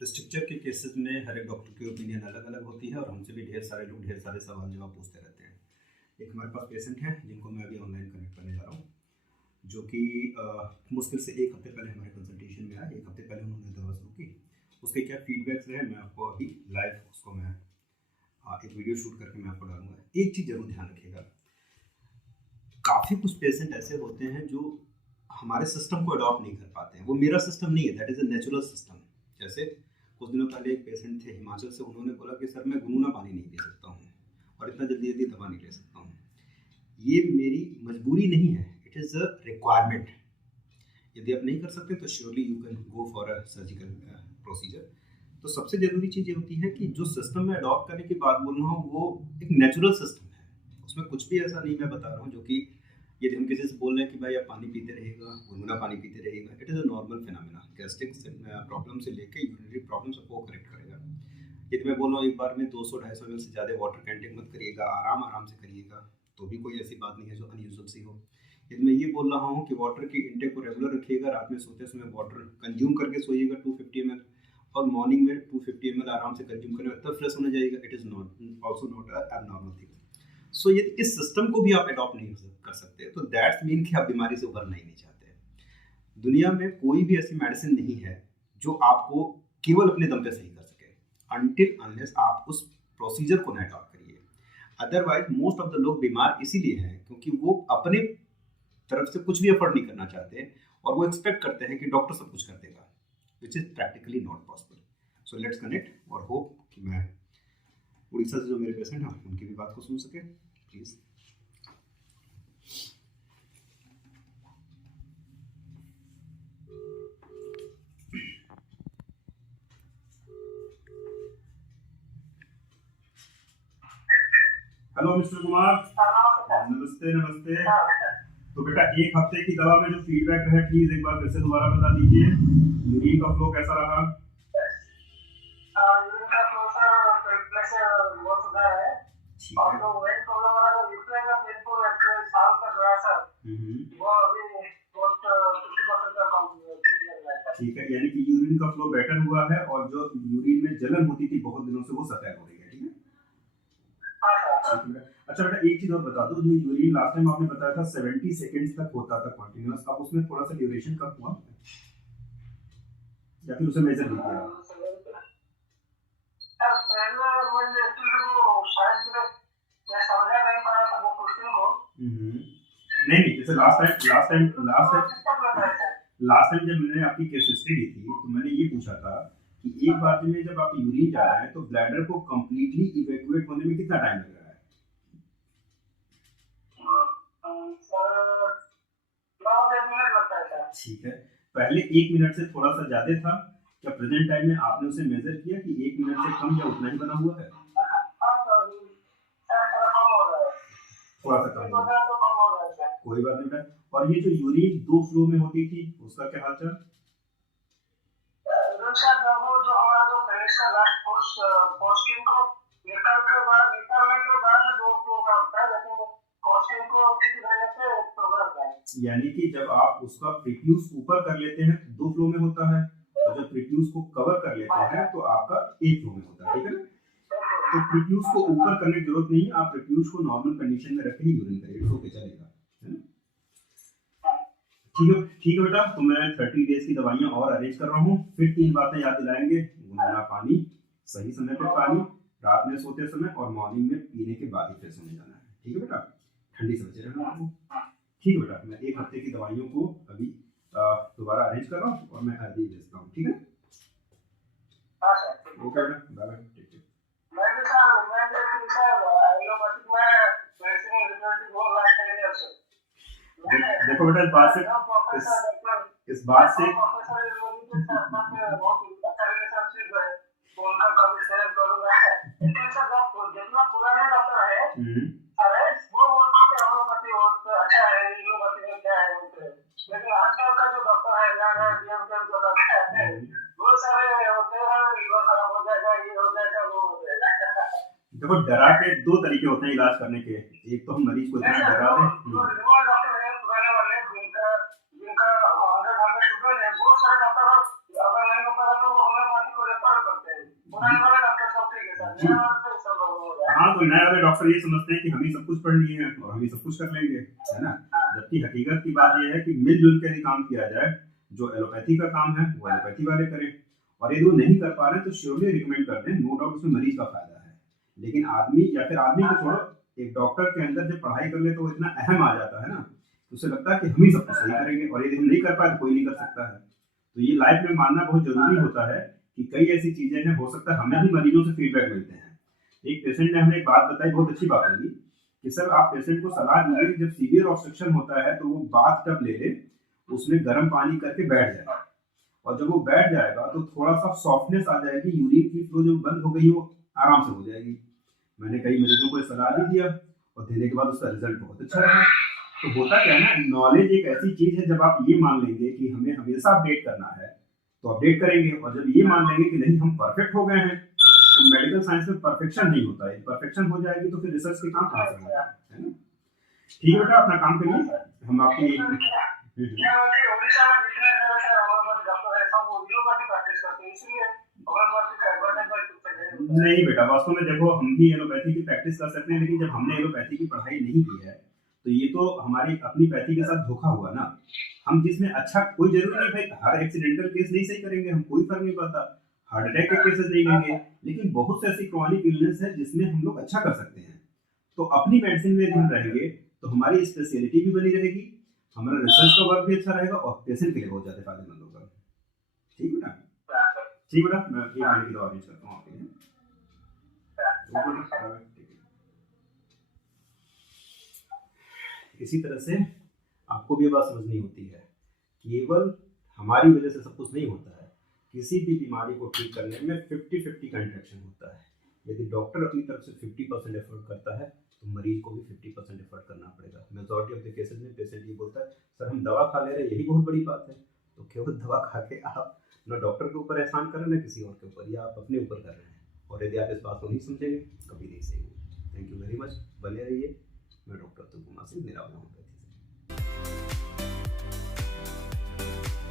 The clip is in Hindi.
स्ट्रक्चर के केसेस में हर एक डॉक्टर की ओपिनियन अलग अलग होती है और हमसे भी ढेर सारे लोग ढेर सारे सवाल जवाब पूछते रहते हैं। एक हमारे पास पेशेंट हैं जिनको मैं अभी ऑनलाइन कनेक्ट करने जा रहा हूँ, जो कि मुश्किल से 1 हफ्ते पहले हमारे कंसल्टेशन में आए। 1 हफ्ते पहले उन्होंने दवा शुरू की। उसके क्या फीडबैक्स रहे, मैं आपको अभी लाइव उसको मैं एक वीडियो शूट करके मैं आपको डालूंगा। एक चीज़ जरूर ध्यान रखिएगा, काफ़ी कुछ पेशेंट ऐसे होते हैं जो हमारे सिस्टम को अडॉप्ट नहीं कर पाते हैं। वो मेरा सिस्टम नहीं है, that is a natural system. जैसे कुछ दिनों पहले एक पेशेंट थे हिमाचल से, उन्होंने बोला कि सर मैं गुनगुना पानी नहीं पी सकता हूँ और इतना जल्दी जल्दी दवा नहीं ले सकता हूँ। ये मेरी मजबूरी नहीं है, इट इज़ अ रिक्वायरमेंट। यदि आप नहीं कर सकते तो surely you can go for a surgical procedure. तो सबसे ज़रूरी चीज़ ये होती है कि जो सिस्टम में अडॉप्ट करने की बात बोल रहा हूँ वो एक नेचुरल सिस्टम है। उसमें कुछ भी ऐसा नहीं मैं बता रहा हूँ जो कि यदि हम किसी से बोल रहे हैं कि भाई आप पानी पीते रहिएगा, गुनगुना पानी पीते रहिएगा, it is a normal phenomena. Gastric problem से लेके यूरिनरी प्रॉब्लम सबको करेक्ट करेगा। यदि मैं बोल रहा हूँ एक बार में 200-250 ml से ज़्यादा वाटर कंटेंट मत करिएगा, आराम आराम से करिएगा, तो भी कोई ऐसी बात नहीं है जो अनयूजुअल सी हो। यदि मैं ये बोल रहा हूँ कि वाटर की इंटेक को रेगुलर रखिएगा, रात में सोते समय वाटर कंज्यूम करके सोइएगा 250 ml, और मॉर्निंग में 250 ml आराम से कंज्यूम करें, तब फ्रेश होने जाइएगा, it is not also not abnormal thing. So यदि इस सिस्टम को भी आप अडॉप्ट नहीं कर सकते तो दैट्स मीन कि आप बीमारी से उभरना ही नहीं चाहते। दुनिया में कोई भी ऐसी मेडिसिन नहीं है जो आपको केवल अपने दम पे सही कर सके, अनटिल अनलेस आप उस प्रोसीजर को ना अडॉप्ट करिए। अदरवाइज मोस्ट ऑफ द लोग बीमार इसीलिए हैं क्योंकि वो अपने तरफ से कुछ भी एफर्ट नहीं करना चाहते और वो एक्सपेक्ट करते हैं कि डॉक्टर सब कुछ कर देगा, which is practically not possible. So let's connect और होप कि मैं उड़ीसा से जो मेरे पेशेंट हैं उनकी भी बात को सुन सके। Please hello mister Kumar. नमस्ते नमस्ते। तो बेटा 1 हफ्ते की दवा में जो फीडबैक है प्लीज एक बार फिर से दोबारा बता दीजिए। यूरिन का फ्लो कैसा रहा? यूरिन का फ्लो सर प्लस बहुत सुधार है। ठीक और है। जो वेट प्रॉब्लम वाला जो यूरिन का पेनफुल साल तक रहा सर, वो अभी बहुत 50% का कम किया है। ठीक है, यानी कि यूरिन का फ्लो बेटर हुआ है और जो यूरिन में जलन होती थी बहुत दिनों से वो सफेद हो रही है। ठीक है। हाँ सर। अच्छा बेटा एक चीज और बता दो, जो यूरिन लास्ट टाइम आपने बताया था 70 सेकंड्स तक होता था कंटिन्यूअस, अब उसमें थोड़ा सा ड्यूरेशन कम हुआ या फिर उसे मेजर नहीं किया? नहीं नहीं, जैसे लास्ट टाइम जब मैंने आपकी केस हिस्ट्री ली थी तो मैंने ये पूछा था कि एक बार में जब आप यूरिन जा रहे हैं तो ब्लैडर को कंप्लीटली इवैक्यूएट होने में कितना टाइम लग रहा है? ठीक है, पहले 1 मिनट से थोड़ा सा ज्यादा था, क्या प्रेजेंट टाइम में आपने उसे मेजर किया कि 1 मिनट से कम या उतना ही बना हुआ है? थोड़ा सा कम हुआ, कोई बात नहीं बेटा। और ये जो यूरिन 2 फ्लो में होती थी उसका क्या हाल चाल? जो हमारा जो पेरेंट्स का लास्ट पोस्टिंग को निकालने के बाद 2 फ्लो का होता है, लेकिन पोस्टिंग को ठीक रहने से फ्लो होता है। यानी कि जब आप उसका प्रीफ्यूज ऊपर कर लेते हैं तो 2 फ्लो में होता है, और जब प्रीफ्यूज को कवर कर लेते हैं तो आपका 1 फ्लो में होता है। ठीक है ना? तो प्रीफ्यूज को ऊपर करने की जरूरत नहीं है, आप प्रीफ्यूज को नॉर्मल कंडीशन में रखें, यूरिन करिए, ओके चलेगा, है ना? ठीक है बेटा, तो मैं 30 डेज की दवाइयाँ और अरेंज कर रहा हूँ। फिर 3 बातें याद दिलाएंगे, गुनगुना पानी, सही समय पर पानी, रात में सोते समय और मॉर्निंग में पीने के बाद ही फिर सोने जाना है। ठीक है बेटा, ठंडी से बचे रहना आपको। ठीक है बेटा, मैं 1 हफ्ते की दवाइयों को अभी दोबारा अरेंज कर रहा हूँ और मैं अभी भेजता हूँ। ठीक है, ओके बेटा, बाय बाय, टेक केयर। देखो बेटा, इस बात से जितना पुराने डॉक्टर है वो बोलते हैं होम्योपैथी बहुत अच्छा है, एलोपैथी में क्या है बोलते हैं, लेकिन आजकल का जो डॉक्टर है नया डीएमकेएम जो डॉक्टर है वो सारे होते हैं लीवर खराब हो जाएगा, ये हो जाएगा, वो हो जाएगा। देखो डरा के 2 तरीके होते हैं इलाज करने के, एक तो हम मरीज को इतना डरा दें, डॉक्टर है पुराने वाले जिनका जिनका 100 शुगर है, वो सारे डॉक्टर अगर नहीं हो पा रहा तो वो होम्योपैथी को रेफर पुराने वाले डॉक्टर सब ठीक है सर, जी। नए वाले तो सब हो गया। हाँ, तो नए वाले डॉक्टर ये समझते हैं कि हम ही सब कुछ पढ़ लिए हैं और हम ही सब कुछ कर लेंगे, है ना? जबकि हकीकत की बात ये है कि मिलजुल के यदि काम किया जाए, जो एलोपैथी का काम है वो एलोपैथी वाले करें, और यदि वो नहीं कर पा रहे हैं तो श्योरली रिकमेंड कर दें, नो डाउट उसमें मरीज का फायदा है। लेकिन आदमी या फिर आदमी को छोड़ो, एक डॉक्टर के अंदर जब पढ़ाई कर ले तो वो इतना अहम आ जाता है ना, तो उसे लगता है कि हम ही सब कुछ सही करेंगे, और यदि हम नहीं कर पाए तो कोई नहीं कर सकता है। तो ये लाइफ में मानना बहुत जरूरी होता है कि कई ऐसी चीजें हैं, हो सकता है हमें भी मरीजों से फीडबैक मिलते हैं। एक पेशेंट ने हमें एक बात बताई, बहुत अच्छी बात लगी, कि सर आप पेशेंट को सलाह दीजिए कि जब सीवियर ऑब्स्ट्रक्शन होता है तो वो बाथ टब ले ले, उसमें गर्म पानी करके बैठ जाए, और जब वो बैठ जाएगा तो थोड़ा सा सॉफ्टनेस आ जाएगी, यूरिन की फ्लो जो बंद हो गई वो आराम से हो जाएगी। मैंने कई मरीजों को सलाह भी दिया और देने के बाद उसका रिजल्ट बहुत अच्छा रहा। तो होता क्या है ना, नॉलेज एक ऐसी चीज है, जब आप ये मान लेंगे कि हमें हमेशा अपडेट करना है तो अपडेट करेंगे, और जब ये मान लेंगे कि नहीं हम परफेक्ट हो गए हैं, तो मेडिकल साइंस में परफेक्शन नहीं होता है। परफेक्शन हो जाएगी तो फिर रिसर्च के काम कहाँ से होगा, है ना? ठीक है बेटा, अपना काम करिए, हम आपकी क्या होती है उड़ीसा में जितने सारे होम्योपैथी डॉक्टर है सब होम्योपैथी प्रैक्टिस करते हैं, इसलिए होम्योपैथी का एडवर्टाइजमेंट नहीं बेटा, वास्तव में देखो हम भी एलोपैथी की प्रैक्टिस कर सकते हैं, लेकिन जब हमने एलोपैथी की पढ़ाई नहीं की है तो ये तो हमारी अपनी पैथी के साथ धोखा हुआ ना। हम जिसमें अच्छा, कोई जरूरी नहीं भाई हर एक्सीडेंटल केस नहीं सही करेंगे हम, कोई फर्क नहीं पड़ता, हार्ट अटैक के केसेस नहीं लेंगे, लेकिन बहुत से ऐसी क्रॉनिक इलनेस है जिसमें हम लोग अच्छा कर सकते हैं। तो अपनी मेडिसिन में यदि हम रहेंगे तो हमारी स्पेशलिटी भी बनी रहेगी, हमारा रिसर्च का वर्क भी अच्छा रहेगा और पेशेंट के लिए बहुत ज्यादा फायदेमंद होगा। ठीक बेटा, ठीक बेटा, मैं एक मिनट की दवा अरेंज करता हूँ आपके लिए। इसी तरह से आपको भी ये बात समझनी होती है, केवल हमारी वजह से सब कुछ नहीं होता है, किसी भी बीमारी को ठीक करने में 50-50 का इंटरेक्शन होता है। यदि डॉक्टर अपनी तरफ से 50% एफर्ट करता है तो मरीज को भी 50% एफर्ट करना पड़ेगा। मेजॉरिटी ऑफ द केसेस में पेशेंट ये बोलता है सर हम दवा खा ले रहे हैं, यही बहुत बड़ी बात है। तो केवल दवा खा के आप ना डॉक्टर के ऊपर एहसान कर रहे हैं ना किसी और के ऊपर, या आप अपने ऊपर कर रहे हैं, और यदि आप इस बात को नहीं समझेंगे कभी नहीं सही होगी। थैंक यू वेरी मच, बने रहिए। मैं डॉक्टर अतुल कुमार सिंह, मेरा होम्योपैथी से।